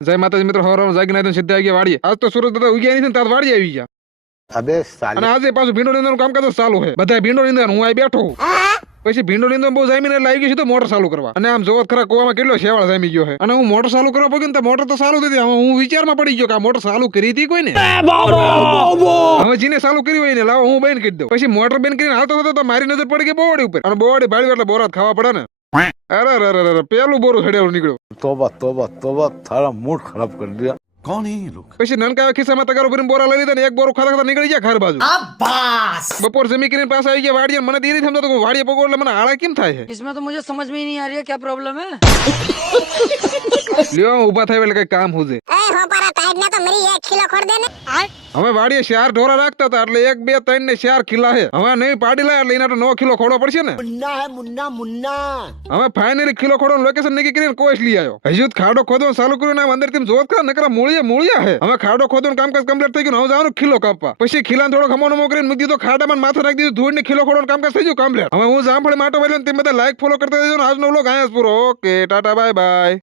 જય માતાજી મિત્રો, હવારમાં જાગીને આવીને સીધા આવી ગયા વાડીએ. આજ તો સુરત દાદા ઉગ્યા નથી, તાર વાડી આવી ગયા. અબે સાલે. અને આજે પાછું ભીંડો નીંદવાનું કામકાજ ચાલુ છે. બધા ભીંડો નીંદે, હું અહીં બેઠો. પછી ભીંડો નીંદવાનું બહુ જામીને એટલે આવી ગયું છે તો મોટર ચાલુ કરવા. અને આમ જોવો ખરા કુવામાં કેટલો શેવાળ જામી ગયો છે. અને હું મોટર ચાલુ કરવા પગ્યો ને તો મોટર તો ચાલુ થઈ. હું વિચારમાં પડી ગયો કે આ મોટર ચાલુ કરી હતી કોઈ ને. હવે જેને ચાલુ કરી હોય ને લાવો હું બંધ કરી દઉં. પછી મોટર બંધ કરીને હાલતો હતો તો મારી નજર પડી ગઈ બોડી ઉપર. અને બોડી ભાળી એટલે બોરાત ખાવા પડે ને. અરે પેલું બોરું છડેલું નીકળ્યું. तौबा तौबा तौबा, थारा मूड खराब कर दिया. कौन है ये लोग? પછી નાનકા ખિસ્સામાં તગારો ભરીને બોરા લઈ લીધા ને એક બોરો ખાતા ખાતા નીકળી ગયા ઘર બાજુ. બપોર જમી કરીને પાસે આવી ગયા વાડીએ. મને દેરી સમજાતો કે વાડીએ પગો એટલે મને આળા કેમ થાય છે. इसमें तो मुझे समझ में ही नहीं आ रही है क्या प्रॉब्लम है। લ્યો ઊભા થાય એટલે કઈ કામ હોજે. હવે વાડીએ 4 ઢોરા રાખતા હતા એટલે 1 2 3 ને 4 ખીલા છે. હવે નહીં પાડી લાય એટલે એના તો 9 કિલો ખોડો પડશે ને. હવે ફાઇનલી કિલો ખોડો લોકેશન નક્કી કરીને કોઈશ લઈ આવ્યો. હજુ ખાડો ખોદવાનું ચાલુ કર્યું ને અંદર થી જોત ખરા નકરા મૂળિયા છે. હવે ખાડો ખોદવાનું કામકાજ કમ્પ્લીટ થઈ ગયું. હવે જવાનું ખીલો કાપવા. પછી ખીલાને થોડો ખમો કરીને મૂકી દીધો. ખાડામાં માથે રાખી દીધું. ધૂળ ને ખીલો ખોડવાનું કામકાજ થઈ ગયું કમ્પ્લીટ. હવે હું જામફળી માટો વાળ્યો ને તે બધા લાઈક ફોલો કરતા દેજો ને. આજનો વ્લોગ અહીંયા જ પૂરો. Okay tata bye bye.